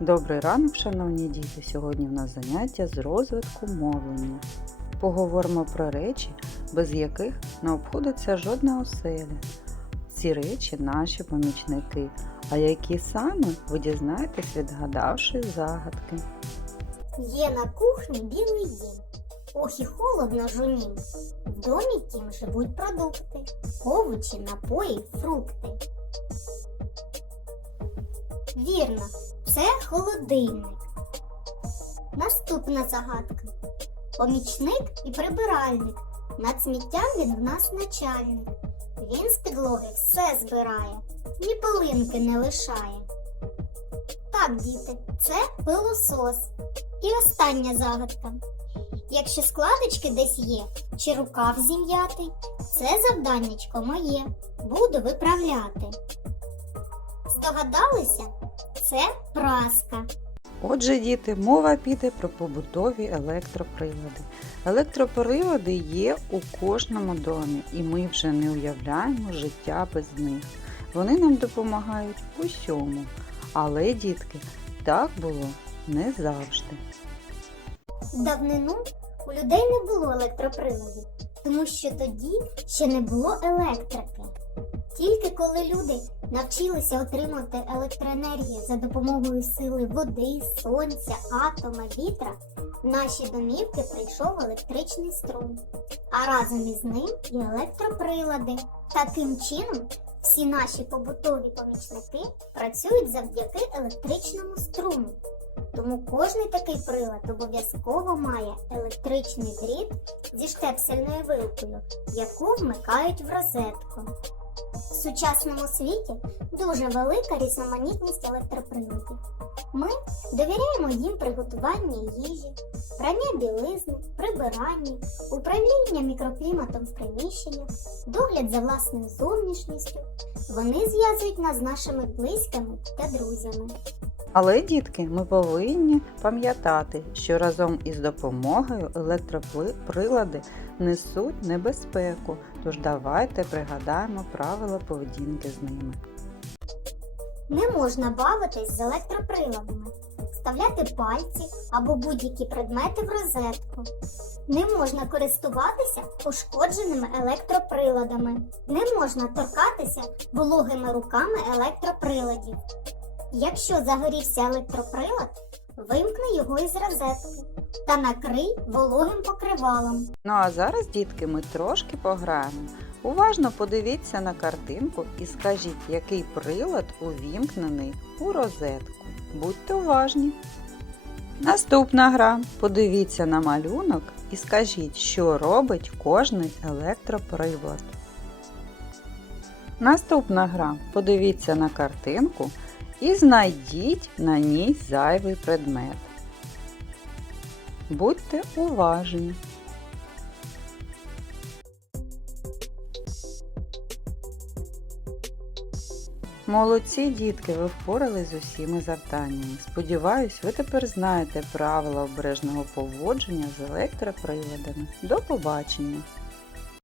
Добрий ранок, шановні діти! Сьогодні в нас заняття з розвитку мовлення. Поговоримо про речі, без яких не обходиться жодна оселя. Ці речі наші помічники, а які саме ви дізнаєтесь, відгадавши загадки. Є на кухні білий дім. Ох і холодно жунім. В домі тім живуть продукти, овочі, напої, фрукти. Вірно, це холодильник. Наступна загадка. Помічник і прибиральник. Над сміттям він в нас начальник. Він з підлоги все збирає, ні пилинки не лишає. Так, діти, це пилосос. І остання загадка. Якщо складочки десь є, чи рукав зім'ятий, це завданнячко моє. Буду виправляти. Здогадалися? Це праска. Отже, діти, мова піде про побутові електроприлади. Електроприлади є у кожному домі, і ми вже не уявляємо життя без них. Вони нам допомагають усьому. Але, дітки, так було не завжди. Давнину у людей не було електроприладів, тому що тоді ще не було електрики. Тільки коли люди навчилися отримувати електроенергію за допомогою сили води, сонця, атома, вітра, в наші домівки прийшов електричний струм, а разом із ним і електроприлади. Таким чином, всі наші побутові помічники працюють завдяки електричному струму. Тому кожний такий прилад обов'язково має електричний дріт зі штепсельною вилкою, яку вмикають в розетку. В сучасному світі дуже велика різноманітність електроприладів. Ми довіряємо їм приготування їжі, прання білизни, прибирання, управління мікрокліматом в приміщеннях, догляд за власною зовнішністю. Вони зв'язують нас з нашими близькими та друзями. Але, дітки, ми повинні пам'ятати, що разом із допомогою електроприлади несуть небезпеку, тож давайте пригадаємо правила поведінки з ними. Не можна бавитись з електроприладами, вставляти пальці або будь-які предмети в розетку. Не можна користуватися пошкодженими електроприладами. Не можна торкатися вологими руками електроприладів. Якщо загорівся електроприлад, вимкни його із розетки та накрий вологим покривалом. Ну а зараз, дітки, ми трошки пограємо. Уважно подивіться на картинку і скажіть, який прилад увімкнений у розетку. Будьте уважні. Наступна гра. Подивіться на малюнок і скажіть, що робить кожний електроприлад. Наступна гра. Подивіться на картинку і знайдіть на ній зайвий предмет. Будьте уважні. Молодці, дітки, ви впорались з усіма завданнями. Сподіваюсь, ви тепер знаєте правила обережного поводження з електроприладами. До побачення!